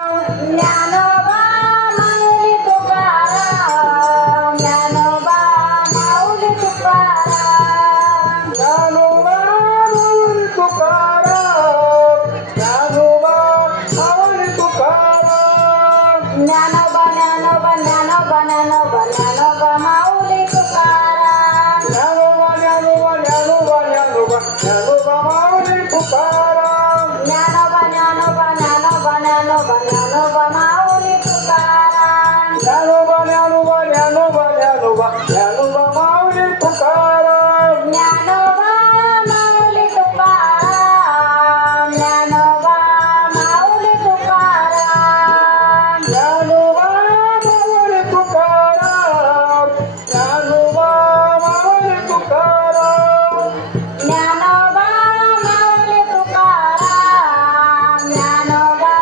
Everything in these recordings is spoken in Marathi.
ज्ञानोबा माऊली तुकाराम, ज्ञानोबा माऊली तुकाराम, ज्ञानोबा माऊली तुकाराम, ज्ञानोबा माऊली तुकाराम, ज्ञानोबा ज्ञानोबा ज्ञानोबा ज्ञानोबा ज्ञानोबा माऊली तुकाराम, ज्ञानोबा ज्ञानोबा ज्ञानोबा ज्ञानोबा ज्ञानोबा माऊली तुकाराम, ज्ञानोबा ज्ञानोबा ज्ञानोबा ज्ञानोबा ज्ञानोबा माऊली तुकाराम, ज्ञानोबा ज्ञानोबा ज्ञानोबा ज्ञानोबा ज्ञानोबा माऊली तुकाराम, ज्ञानोबा माऊली तुकाराम, ज्ञानोबा माऊली तुकाराम, ज्ञानोबा माऊली तुकाराम, ज्ञानोबा माऊली तुकाराम, ज्ञानोबा माऊली तुकाराम, ज्ञानोबा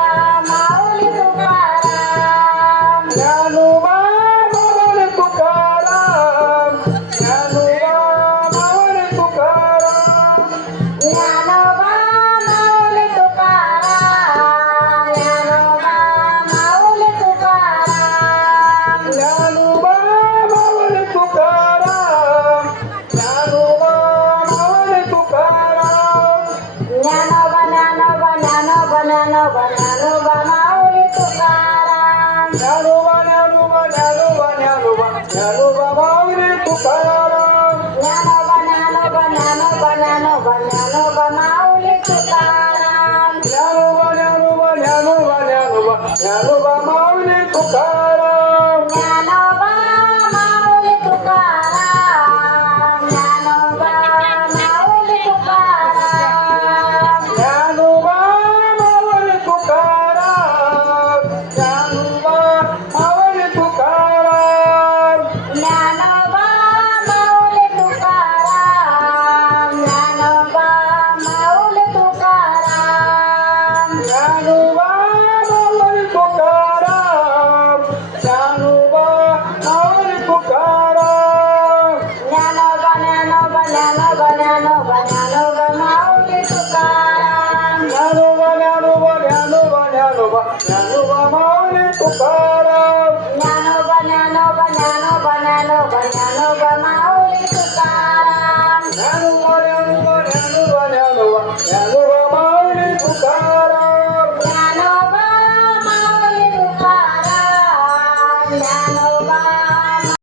माऊली तुकाराम, ज्ञानोबा माऊली तुकाराम, ज्ञानोबा माऊली तुकाराम, ज्ञानोबा माऊली तुकाराम, ज्ञानोबा माऊली तुकाराम, ज्ञानोबा माऊली तुकाराम, ज्ञानोबा माऊली तुकाराम, ज्ञानोबा ज्ञानोबा ज्ञानोबा ज्ञानोबा ज्ञानोबा माऊली तुकाराम, ज्ञानोबा ज्ञानोबा ज्ञानोबा ज्ञानोबा ज्ञानोबा माऊली तुकाराम, ज्ञानोबा ज्ञानोबा ज्ञानोबा ज्ञानोबा ज्ञानोबा माऊली तुकाराम, ज्ञानोबा ज्ञानोबा ज्ञानोबा ज्ञानोबा ज्ञानोबा माऊली तुकाराम, ज्ञानोबा माऊली तुकाराम, ज्ञानोबा माऊली तुकाराम, ज्ञानोबा माऊली तुकाराम, ज्ञानोबा माऊली तुकाराम, ज्ञानोबा माऊली तुकाराम, ज्ञानोबा माऊली तुकाराम, ज्ञानोबा माऊली तुकाराम, ज्ञानोबा माऊली तुकाराम, ज्ञानोबा ज्ञानोबा ज्ञानोबा ज्ञानोबा ज्ञानोबा माऊली तुकाराम, ज्ञानोबा ज्ञानोबा ज्ञानोबा ज्ञानोबा